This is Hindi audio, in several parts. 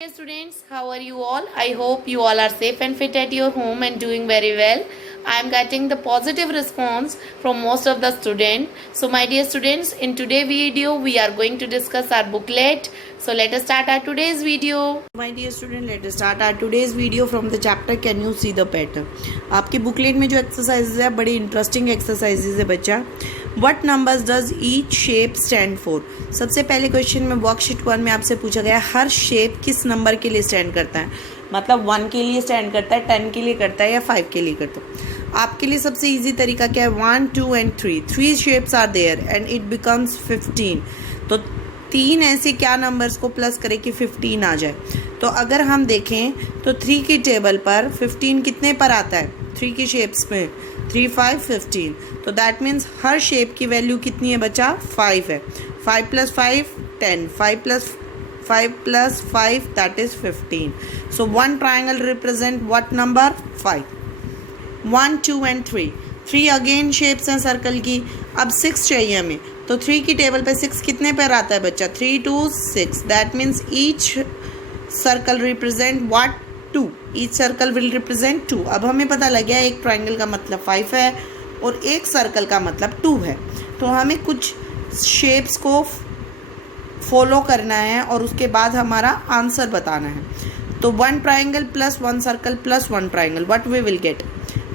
Dear students, how are you all? I hope you all are safe and fit at your home and doing very well. I am getting the positive response from most of the students. So my dear students, in today's video we are going to discuss our booklet. So let us start our today's video. My dear student, let us start our today's video from the chapter Can you see the pattern. आपके बुकलेट में जो एक्सरसाइजेज है बड़ी इंटरेस्टिंग एक्सरसाइजेज है बच्चा. What numbers does each shape stand for? सबसे पहले क्वेश्चन में वर्कशीट 1 में आपसे पूछा गया हर शेप किस नंबर के लिए स्टैंड करता है. मतलब 1 के लिए स्टैंड करता है, 10 के लिए करता है या 5 के लिए करता है. आपके लिए सबसे इजी तरीका क्या है? 1, 2 and 3. 3 shapes are there and it becomes 15. तो 3 ऐसे क्या नंबर्स को प्लस करें कि 15 आ जाए. तो अगर हम देखें तो 3 की टेबल पर 15 कितने पर आता है? 3 की शेप्स में 3, 5, 15. तो दैट मीन्स हर शेप की वैल्यू कितनी है बच्चा? 5 है. 5 + 5 10. 5 + 5 that is 15. So one triangle represent what number? 5. 1, 2 and 3. 3 again shapes हैं सर्कल की. अब 6 चाहिए हमें. तो 3 की टेबल पे 6 कितने पर आता है बच्चा? 3, 2, 6. That means each circle represent what? 2. Each circle will represent 2. अब हमें पता लग गया एक ट्राइंगल का मतलब 5 है और एक सर्कल का मतलब 2 है. तो हमें कुछ शेप्स को फॉलो करना है और उसके बाद हमारा आंसर बताना है. तो 1 triangle plus 1 circle plus 1 triangle what we will get.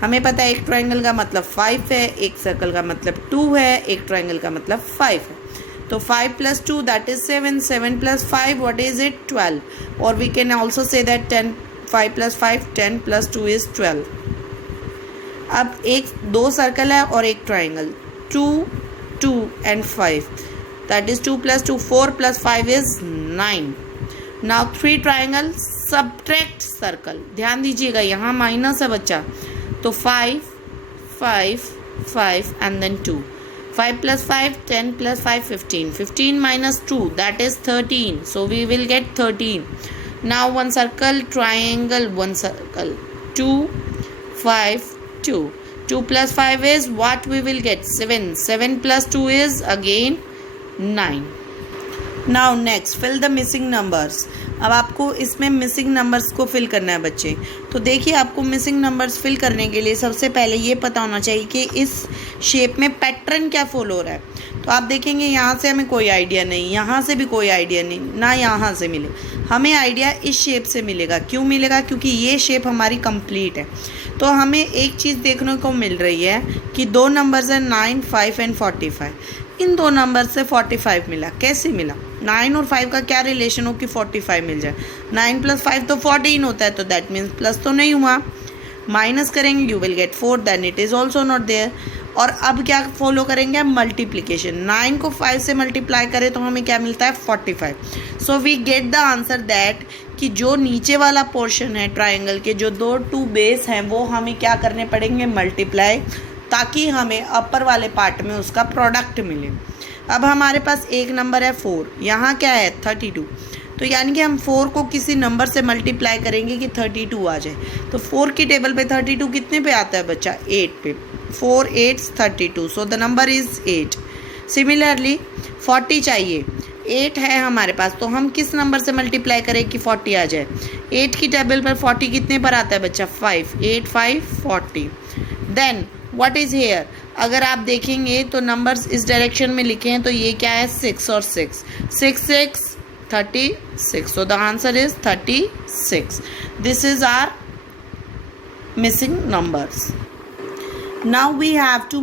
हमें पता है एक ट्राइंगल का मतलब 5 है, एक सर्कल का मतलब 2 है, एक ट्राइंगल का मतलब 5 है. तो 5 + 2 that is 7. 7 + 5 what is it? 12. और we can also say that 5 + 5 10 + 2 is 12. अब दो सर्कल है और एक triangle 2, 2 and 5 that is 2 + 2 4 + 5 is 9. Now 3 triangle subtract circle. ध्यान दीजिएगा यहाँ माइनस है बच्चा. तो 5, 5, 5 and then 2. 5 + 5 10 + 5 15. 15 - 2 that is 13. So we will get 13. Now one circle, triangle, one circle. 2, 5, 2. 2 + 5 is what we will get? 7. 7 + 2 is again 9. Now next fill the missing numbers. अब आपको इसमें मिसिंग नंबर्स को फिल करना है बच्चे. तो देखिए आपको मिसिंग नंबर्स फिल करने के लिए सबसे पहले ये पता होना चाहिए कि इस शेप में पैटर्न क्या फॉलो हो रहा है. तो आप देखेंगे यहाँ से हमें कोई आइडिया नहीं, यहाँ से भी कोई आइडिया नहीं, ना यहाँ से मिले. हमें आइडिया इस शेप से मिलेगा. क्यों मिलेगा? क्योंकि ये शेप हमारी कंप्लीट है. तो हमें एक चीज़ देखने को मिल रही है कि 2 नंबर्स हैं 9, 5 एंड 45. इन 2 नंबर से 45 मिला. कैसे मिला? 9 और 5 का क्या रिलेशन हो कि 45 मिल जाए? 9 + 5 तो 14 होता है. तो दैट मीन्स प्लस तो नहीं हुआ. माइनस करेंगे you will get 4 then it is also not there. और अब क्या फॉलो करेंगे हम? मल्टीप्लिकेशन. 9 को 5 से मल्टीप्लाई करें तो हमें क्या मिलता है? 45. So we get the answer that कि जो नीचे वाला पोर्शन है ट्राइंगल के, जो 2 बेस हैं वो हमें क्या करने पड़ेंगे? मल्टीप्लाई, ताकि हमें अपर वाले पार्ट में उसका प्रोडक्ट मिले. अब हमारे पास एक नंबर है 4. यहाँ क्या है? 32. तो यानी कि हम 4 को किसी नंबर से मल्टीप्लाई करेंगे कि 32 आ जाए. तो 4 की टेबल पे 32 कितने पे आता है बच्चा? 8 पे. 4 8 32. So the number is 8. Similarly 40 चाहिए. 8 है हमारे पास, तो हम किस नंबर से मल्टीप्लाई करें कि 40 आ जाए? 8 की टेबल पर 40 कितने पर आता है बच्चा? 5. 8 5 40. Then what is here? अगर आप देखेंगे तो नंबर्स इस डायरेक्शन में लिखे हैं. तो ये क्या है? 6 और 6. 6 6 36. So the answer is 36. This is our missing numbers. Now we have to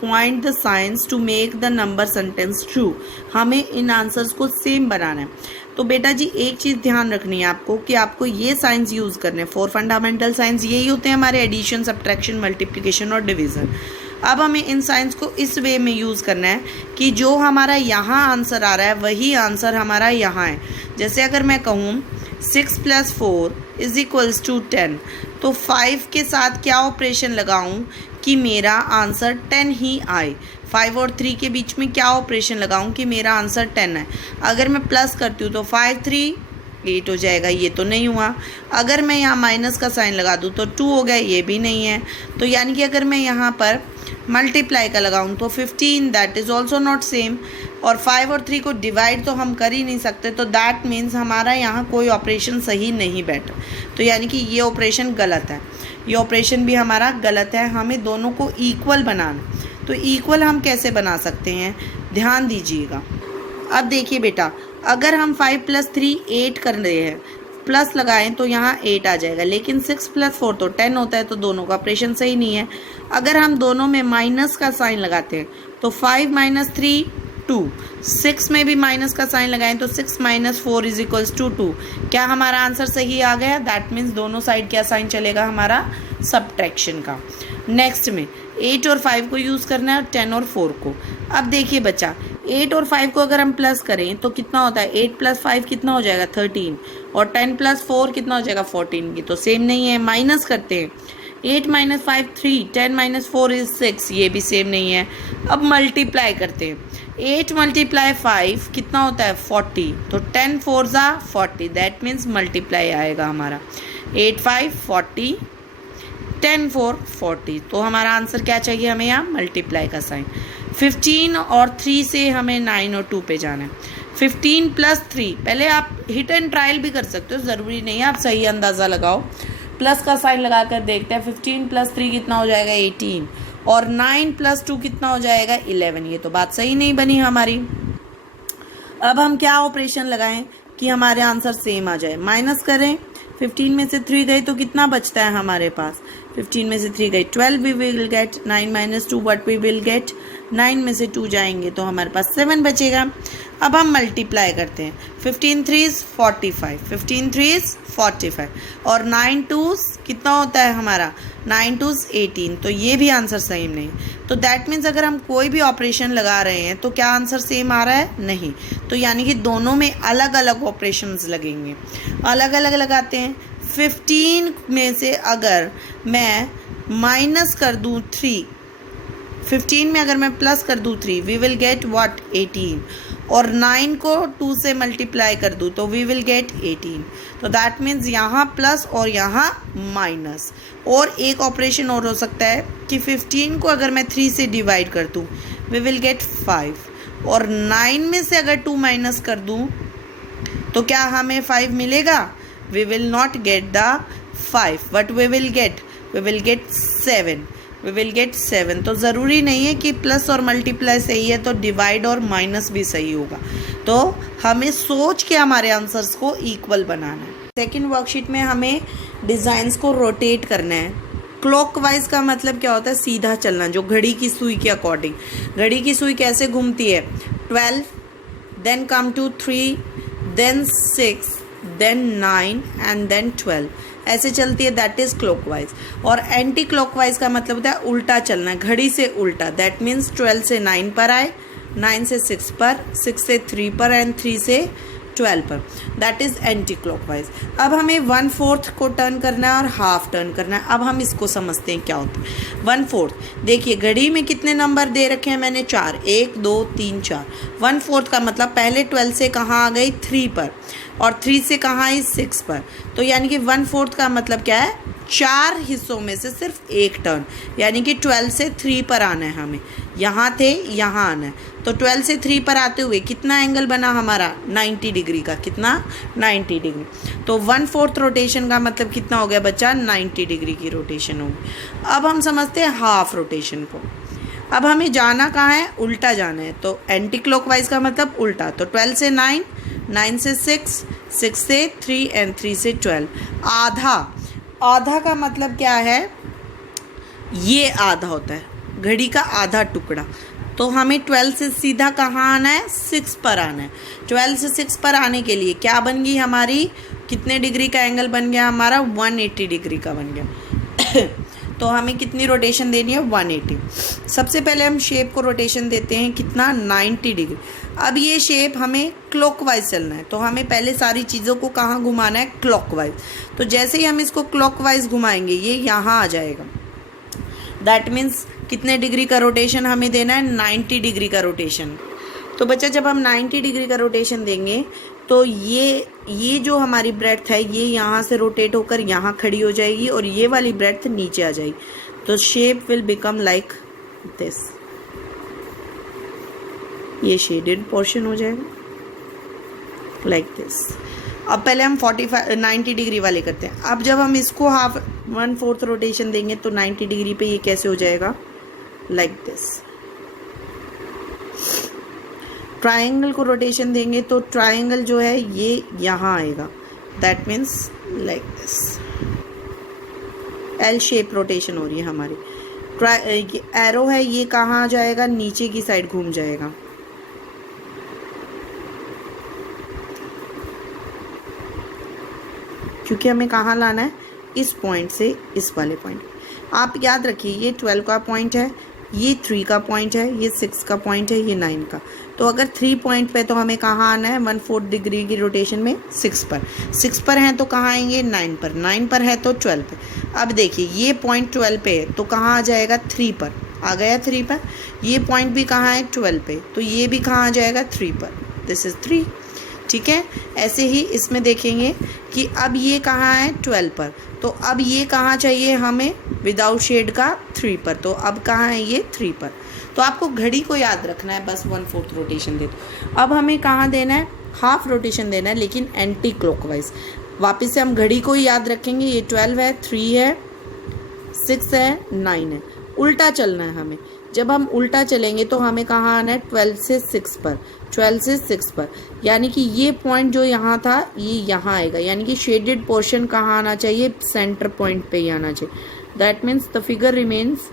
point the signs to make the number sentence true. हमें इन आंसर्स को सेम बनाना है. तो बेटा जी एक चीज़ ध्यान रखनी है आपको कि आपको ये साइंस यूज़ करने हैं. 4 फंडामेंटल साइंस यही होते हैं हमारे: एडिशन, सब्ट्रैक्शन, मल्टीप्लिकेशन और डिवीज़न. अब हमें इन साइंस को इस वे में यूज़ करना है कि जो हमारा यहाँ आंसर आ रहा है वही आंसर हमारा यहाँ है. जैसे अगर मैं कहूँ 6 + 4 = 10, तो 5 के साथ क्या ऑपरेशन लगाऊँ कि मेरा आंसर 10 ही आए. 5 और 3 के बीच में क्या ऑपरेशन लगाऊं कि मेरा आंसर 10 है. अगर मैं प्लस करती हूँ तो 5 3 8 हो जाएगा, ये तो नहीं हुआ। अगर मैं यहाँ माइनस का साइन लगा दूँ तो 2 हो गया, ये भी नहीं है। तो यानी कि अगर मैं यहाँ पर मल्टीप्लाई का लगाऊँ तो 15, that is also not same. और 5 और 3 को डिवाइड तो हम कर ही नहीं सकते, तो दैट मीन्स हमारा यहाँ कोई ऑपरेशन सही नहीं बैठा। तो यानी कि ये ऑपरेशन गलत है, ये ऑपरेशन भी हमारा गलत है। हमें दोनों को इक्वल बनाना। तो इक्वल हम कैसे बना सकते हैं, ध्यान दीजिएगा। अब देखिए बेटा, अगर हम 5 + 3 8 कर रहे हैं, प्लस लगाएं तो यहाँ 8 आ जाएगा, लेकिन 6 + 4 तो 10 होता है, तो दोनों का ऑपरेशन सही नहीं है। अगर हम दोनों में माइनस का साइन लगाते हैं तो 5 - 3 2, 6 में भी माइनस का साइन लगाएं तो 6 - 4 = 2। क्या हमारा आंसर सही आ गया? दैट मीन्स दोनों साइड क्या साइन चलेगा हमारा, सब्ट्रैक्शन का। नेक्स्ट में 8 और 5 को यूज़ करना है और 10 और 4 को। अब देखिए बच्चा, 8 और 5 को अगर हम प्लस करें तो कितना होता है, 8 + 5 कितना हो जाएगा 13, और 10 + 4 कितना हो जाएगा 14। की तो सेम नहीं है, माइनस करते हैं। 8 - 5 3, 10 - 4 = 6, ये भी सेम नहीं है। अब मल्टीप्लाई करते हैं, 8 × 5 कितना होता है 40, तो 10 4 = 40, दैट मीन्स मल्टीप्लाई आएगा हमारा। 8 5 40, 10 4 40, तो हमारा आंसर क्या चाहिए हमें यहाँ, मल्टीप्लाई का साइन। 15 और 3 से हमें 9 और 2 पे जाना है। 15 + 3, पहले आप हिट एंड ट्रायल भी कर सकते हो, ज़रूरी नहीं है आप सही अंदाज़ा लगाओ। प्लस का साइन लगा कर देखते हैं, 15 + 3 कितना हो जाएगा 18, और 9 + 2 कितना हो जाएगा 11। ये तो बात सही नहीं बनी हमारी। अब हम क्या ऑपरेशन लगाएं कि हमारे आंसर सेम आ जाए, माइनस करें। 15 में से 3 गई तो कितना बचता है हमारे पास, 15 में से 3 गई 12, we will get 9 - 2 what we will get, 9 में से 2 जाएंगे तो हमारे पास 7 बचेगा। अब हम मल्टीप्लाई करते हैं, 15 3 = 45, 15 3 = 45, और 9 2 कितना होता है हमारा, 9 2 = 18, तो ये भी आंसर सेम नहीं। तो दैट मीन्स अगर हम कोई भी ऑपरेशन लगा रहे हैं तो क्या आंसर सेम आ रहा है, नहीं। तो यानी कि दोनों में अलग अलग ऑपरेशंस लगेंगे, अलग अलग लगाते हैं। 15 में से अगर मैं माइनस कर दूँ 3, 15 में अगर मैं प्लस कर दूँ 3, वी विल गेट व्हाट 18, और 9 को 2 से मल्टीप्लाई कर दूँ तो वी विल गेट 18। तो दैट मीन्स यहाँ प्लस और यहाँ माइनस। और एक ऑपरेशन और हो सकता है कि 15 को अगर मैं 3 से डिवाइड कर दूँ, वी विल गेट 5, और 9 में से अगर 2 माइनस कर दूँ तो क्या हमें 5 मिलेगा, we will not get the 5, but we will get 7, we will get 7। तो ज़रूरी नहीं है कि प्लस और मल्टीप्लाई सही है तो डिवाइड और माइनस भी सही होगा, तो हमें सोच के हमारे आंसर्स को इक्वल बनाना है। सेकंड वर्कशीट में हमें डिज़ाइंस को रोटेट करना है। क्लॉकवाइज का मतलब क्या होता है, सीधा चलना, जो घड़ी की सुई के अकॉर्डिंग। घड़ी की सुई कैसे घूमती है, 12, then come to 3, then 6, then 9 and then 12, ऐसे चलती है, दैट इज़ क्लॉकवाइज। और एंटी क्लॉकवाइज का मतलब होता है उल्टा चलना है, घड़ी से उल्टा। दैट मीन्स 12 से 9 पर आए, 9 से 6 पर, 6 से 3 पर, एंड 3 से 12 पर, दैट इज़ एंटी क्लॉकवाइज। अब हमें 1/4 को टर्न करना है और हाफ टर्न करना है। अब हम इसको समझते हैं क्या होता है 1/4। देखिए घड़ी में कितने नंबर दे रखे हैं मैंने, 4, 1 2 3 4। 1/4 का मतलब पहले 12 से कहाँ आ गई 3 पर, और 3 से कहाँ आई 6 पर। तो यानी कि 1/4 का मतलब क्या है, 4 हिस्सों में से सिर्फ एक टर्न, यानी कि 12 से 3 पर आना है हमें, यहाँ थे यहाँ आना है। तो 12 से 3 पर आते हुए कितना एंगल बना हमारा, 90 डिग्री का। कितना, 90 डिग्री। तो 1/4 रोटेशन का मतलब कितना हो गया बच्चा, 90 डिग्री की रोटेशन होगी। अब हम समझते हैं हाफ रोटेशन को। अब हमें जाना कहाँ है, उल्टा जाना है। तो एंटी क्लॉकवाइज का मतलब उल्टा। तो 12 से 9, 9 से 6, 6 से 3 एंड 3 से 12। आधा, आधा का मतलब क्या है, ये आधा होता है, घड़ी का आधा टुकड़ा। तो हमें 12 से सीधा कहाँ आना है, 6 पर आना है। 12 से 6 पर आने के लिए क्या बन गई हमारी, कितने डिग्री का एंगल बन गया हमारा, 180 डिग्री का बन गया। तो हमें कितनी रोटेशन देनी है, 180। सबसे पहले हम शेप को रोटेशन देते हैं कितना, 90 डिग्री। अब ये शेप हमें क्लॉकवाइज चलना है, तो हमें पहले सारी चीज़ों को कहाँ घुमाना है, क्लॉकवाइज। तो जैसे ही हम इसको क्लॉकवाइज घुमाएंगे ये यहाँ आ जाएगा। दैट मीन्स कितने डिग्री का रोटेशन हमें देना है, 90 डिग्री का रोटेशन। तो बच्चा जब हम 90 डिग्री का रोटेशन देंगे तो ये ये जो हमारी ब्रेड्थ है ये यहाँ से रोटेट होकर यहाँ खड़ी हो जाएगी और ये वाली ब्रेड्थ नीचे आ जाएगी, तो shape will become like this, ये शेडेड पोर्शन हो जाएगा लाइक दिस। अब पहले हम 90 डिग्री वाले करते हैं। अब जब हम इसको 1/4 रोटेशन देंगे तो 90 डिग्री पे ये कैसे हो जाएगा, लाइक दिस। ट्रायंगल को रोटेशन देंगे तो ट्रायंगल जो है ये यहाँ आएगा, that means like this. L shape rotation हो रही है हमारी। एरो है ये कहाँ आ जाएगा, नीचे की साइड घूम जाएगा। क्योंकि हमें कहाँ लाना है, इस पॉइंट से इस वाले पॉइंट। आप याद रखिए ये 12 का पॉइंट है, ये 3 का पॉइंट है, ये 6 का पॉइंट है, ये 9 का। तो अगर 3 पॉइंट पे तो हमें कहाँ आना है 1/4 डिग्री की रोटेशन में 6 पर। 6 पर हैं तो कहाँ आएंगे 9 पर, 9 पर है तो 12 पे। अब देखिए ये पॉइंट 12 पे है तो कहाँ आ जाएगा 3 पर, आ गया 3 पर। ये पॉइंट भी कहाँ है 12 पे, तो ये भी कहाँ आ जाएगा 3 पर, दिस इज़ 3। ठीक है, ऐसे ही इसमें देखेंगे कि अब ये कहाँ है 12 पर, तो अब ये कहाँ चाहिए हमें विदाउट शेड का 3 पर, तो अब कहाँ है ये 3 पर। तो आपको घड़ी को याद रखना है, बस 1/4 रोटेशन दे दो। अब हमें कहाँ देना है, हाफ रोटेशन देना है, लेकिन एंटी क्लॉकवाइज। वापस से हम घड़ी को ही याद रखेंगे, ये 12 है, 3 है, 6 है, 9 है, उल्टा चलना है हमें। जब हम उल्टा चलेंगे तो हमें कहाँ आना है 12 से 6 पर, 12 से 6 पर, यानी कि ये पॉइंट जो यहाँ था ये यहाँ आएगा, यानी कि शेडेड पोर्शन कहाँ आना चाहिए, सेंटर पॉइंट पे ही आना चाहिए। That means the figure remains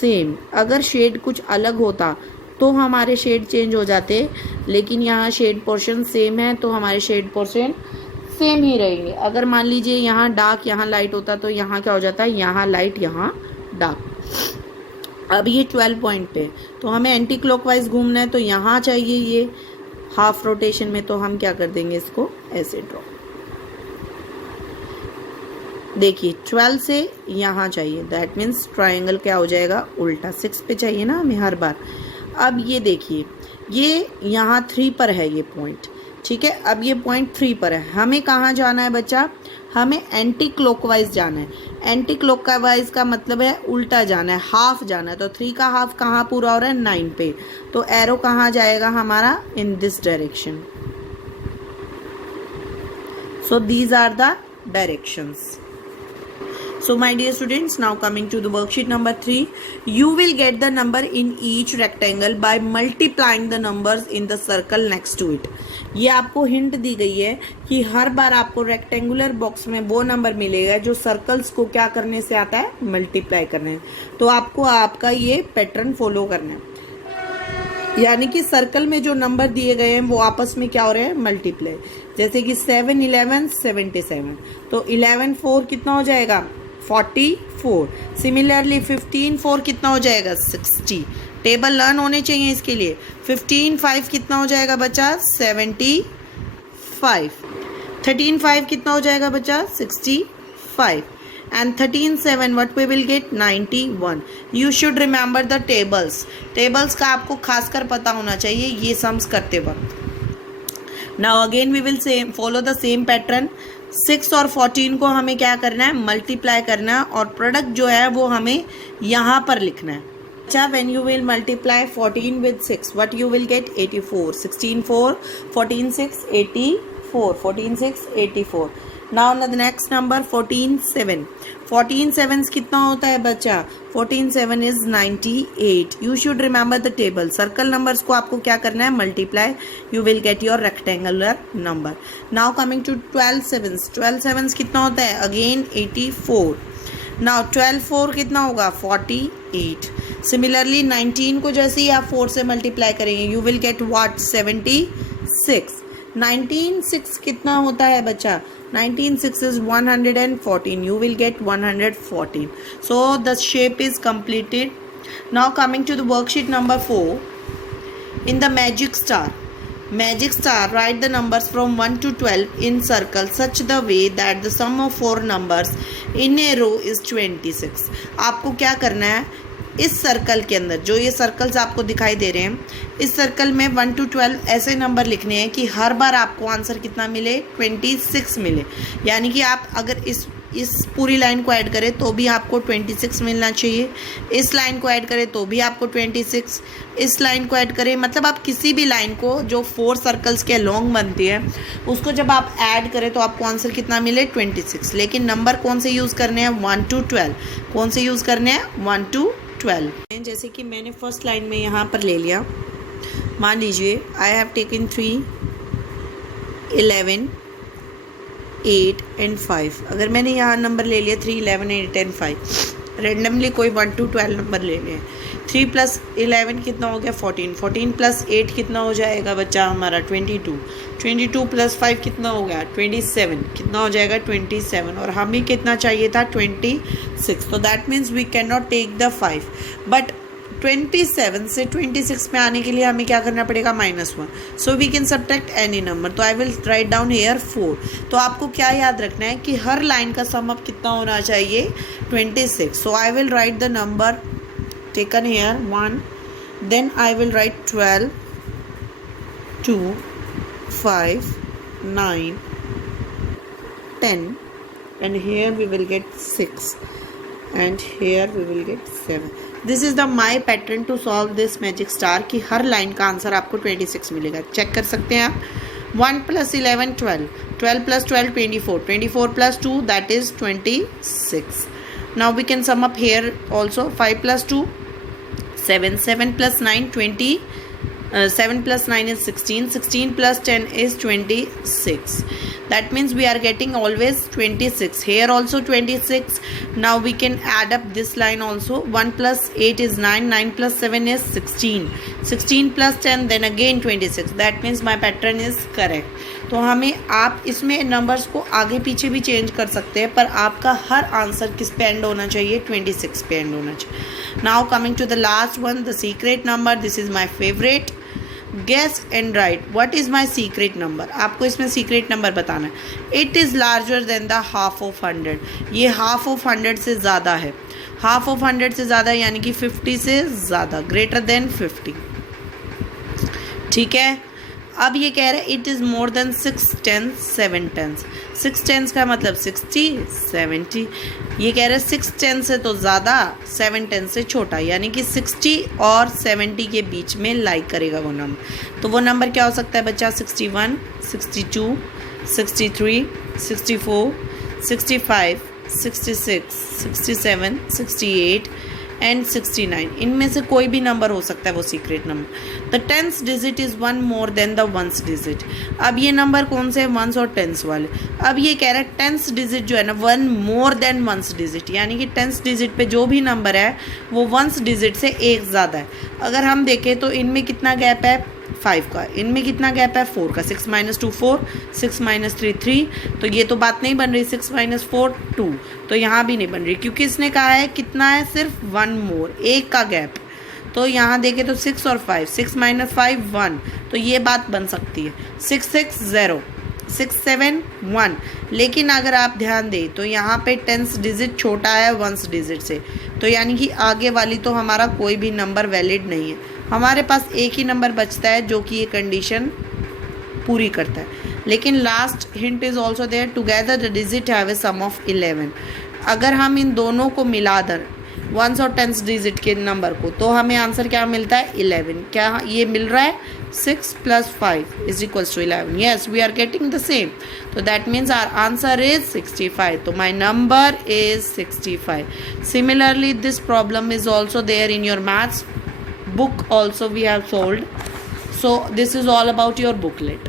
same. अगर शेड कुछ अलग होता तो हमारे शेड चेंज हो जाते, लेकिन यहाँ शेड पोर्शन सेम है तो हमारे शेड पोर्शन सेम ही रहेंगे। अगर मान लीजिए यहाँ डार्क यहाँ लाइट होता तो यहाँ क्या हो जाता है, यहाँ लाइट यहाँ डार्क। अब ये 12 पॉइंट पे तो हमें एंटी क्लॉकवाइज घूमना है, तो यहाँ चाहिए ये हाफ रोटेशन में, तो हम क्या कर देंगे, इसको ऐसे ड्रॉ। देखिए 12 से यहाँ चाहिए, दैट मीन्स ट्रायंगल क्या हो जाएगा उल्टा, 6 पे चाहिए ना हमें हर बार। अब ये देखिए ये यहाँ 3 पर है ये पॉइंट, ठीक है। अब ये पॉइंट 3 पर है, हमें कहाँ जाना है बच्चा, हमें एंटी क्लॉकवाइज जाना है। एंटी क्लॉकवाइज का मतलब है उल्टा जाना है, हाफ जाना है। तो 3 का हाफ कहाँ पूरा हो रहा है 9 पे, तो एरो कहाँ जाएगा हमारा, in this direction. So these are the directions. So my dear students, now coming to the worksheet number 3, you will get the number in each rectangle by multiplying the numbers in the circle next to it. ये आपको हिंट दी गई है कि हर बार आपको रेक्टेंगुलर बॉक्स में वो नंबर मिलेगा जो सर्कल्स को क्या करने से आता है, मल्टीप्लाई करने। तो आपको आपका ये पैटर्न फॉलो करना है, यानी कि सर्कल में जो नंबर दिए गए हैं वो आपस में क्या हो रहे हैं, मल्टीप्लाई। जैसे कि 7 11 77, तो 11 4 कितना हो जाएगा 44। सिमिलरली 15 4 कितना हो जाएगा 60। टेबल लर्न होने चाहिए इसके लिए। 15 5 कितना हो जाएगा बच्चा 75। 13 5 कितना हो जाएगा बच्चा 65। and 13 7 what we will get 91. You should remember the tables. Tables का आपको खासकर पता होना चाहिए ये सम्स करते वक्त. Now again we will follow the same pattern. 6 और 14 को हमें क्या करना है, मल्टीप्लाई करना है और प्रोडक्ट जो है वो हमें यहाँ पर लिखना है. अच्छा, when you will multiply 14 with 6, what you will get 84. 16 4, 14 6, 84. 14 6, 84. Now the next number 14 7. 14 7 कितना होता है बच्चा, 14 7 is 98. You should remember the table. Circle numbers को आपको क्या करना है, multiply. You will get your rectangular number. Now coming to 12 sevens. 12 sevens कितना होता है, again 84. Now 12 4 कितना होगा 48. Similarly 19 को जैसे ही आप 4 से मल्टीप्लाई करेंगे you will get what 76. 19 6 कितना होता है बच्चा, 19 6 is 114. You will get 114. So the shape is completed. Now coming to the worksheet number 4. In the magic star, write the numbers from 1 to 12 in circle such the way that the sum of 4 numbers in a row is 26. आपको क्या करना है, इस सर्कल के अंदर जो ये सर्कल्स आपको दिखाई दे रहे हैं, इस सर्कल में 1 to 12 ऐसे नंबर लिखने हैं कि हर बार आपको आंसर कितना मिले, 26 मिले। यानी कि आप अगर इस पूरी लाइन को ऐड करें तो भी आपको 26 मिलना चाहिए, इस लाइन को ऐड करें तो भी आपको 26, इस लाइन को ऐड करें, मतलब आप किसी भी लाइन को जो 4 सर्कल्स के लॉन्ग बनती है उसको जब आप ऐड करें तो आपको आंसर कितना मिले, 26। लेकिन नंबर कौन से यूज़ करने हैं, 1 to 12। कौन से यूज़ करने हैं, 1 to 12। जैसे कि मैंने फर्स्ट लाइन में यहाँ पर ले लिया, मान लीजिए आई हैव टेकन 3, 11, 8 and 5। अगर मैंने यहाँ नंबर ले लिया 3, 11, 8 and 5, रेंडमली कोई 1 to 12 नंबर ले लें। 3 + 11 कितना हो गया, 14, 14 + 8 कितना हो जाएगा बच्चा हमारा, 22, 22 + 5 कितना हो गया, 27, कितना हो जाएगा, 27, और हमें कितना चाहिए था, 26। तो that means we can not take the 5, but 27 से 26 में आने के लिए हमें क्या करना पड़ेगा, -1। So we can subtract any number. तो I will write down here 4। तो आपको क्या याद रखना है कि हर लाइन का सम अप कितना होना चाहिए, 26। So I will write the number taken here 1, then I will write 12, 2, 5, 9, 10, and here we will get 6, and here we will get 7। This is the my pattern to solve this magic star कि हर लाइन का आंसर आपको 26 मिलेगा। चेक कर सकते हैं आप। 1 + 11 12, 12 + 12 24, 24 + 2 that is 26। Now we can sum up here also. 5 + 2 7, 7 + 9 20, 7 + 9 is 16, 16 + 10 is 26। That means we are getting always 26. Here also 26. Now we can add up this line also. 1 + 8 is 9, 9 + 7 is 16, 16 + 10 then again 26. That means my pattern is correct. तो हमें आप इसमें नंबर्स को आगे पीछे भी चेंज कर सकते हैं, पर आपका हर आंसर किस पे एंड होना चाहिए, 26 पे एंड होना चाहिए। Now coming to the last one, the secret number. This is my favourite. Guess and write what is my secret number. आपको इसमें सीक्रेट नंबर बताना है। It is larger than the half of 100। ये हाफ ऑफ 100 से ज़्यादा है। हाफ ऑफ 100 से ज़्यादा यानी कि 50 से ज़्यादा, ग्रेटर देन 50। ठीक है, अब ये कह रहे हैं इट इज़ मोर देन 6 10 7 10। 6 10 का मतलब 60 70। ये कह रहे हैं 6 10 से तो ज़्यादा, 7 10 से छोटा, यानी कि 60 और 70 के बीच में लाई करेगा वो नंबर। तो वो नंबर क्या हो सकता है बच्चा, 61 62 63 64 65 66 67 68 एंड 69। इनमें से कोई भी नंबर हो सकता है वो secret number. The 10th digit is 1 more than the 1st digit. अब ये नंबर कौन से हैं, 1s और 10s वाले। अब ये कह रहा है 10th डिजिट जो है ना, 1 मोर देन 1st डिजिट, यानी कि 10th डिजिट पे जो भी नंबर है वो 1st डिजिट से एक ज़्यादा है। अगर हम देखें तो इनमें कितना गैप है, 5 का। इनमें कितना गैप है, 4 का। 6 - 2 4, 6 - 3 3। तो ये तो बात नहीं बन रही, 6 - 4 2। तो यहाँ भी नहीं बन रही, क्योंकि इसने कहा है कितना है, सिर्फ 1 मोर, एक का गैप। तो यहाँ देखें तो 6 और 5, 6 - 5 1। तो ये बात बन सकती है। 6 6 0, 6 7 1। लेकिन अगर आप ध्यान दें तो यहाँ पे 10th डिजिट छोटा है 1st डिजिट से, तो यानी कि आगे वाली तो हमारा कोई भी नंबर वैलिड नहीं है। हमारे पास एक ही नंबर बचता है जो कि ये कंडीशन पूरी करता है। लेकिन last hint is also there, together the digit have a sum of 11। अगर हम इन दोनों को मिला दें, 1s और 10th डिजिट के नंबर को, तो हमें आंसर क्या मिलता है, 11। क्या ये मिल रहा है, 6 + 5 = 11। Yes, we are getting the same. तो that means our answer is 65। तो my number is 65। Similarly this problem is also there in your maths book also we have solved. So this is all about your booklet.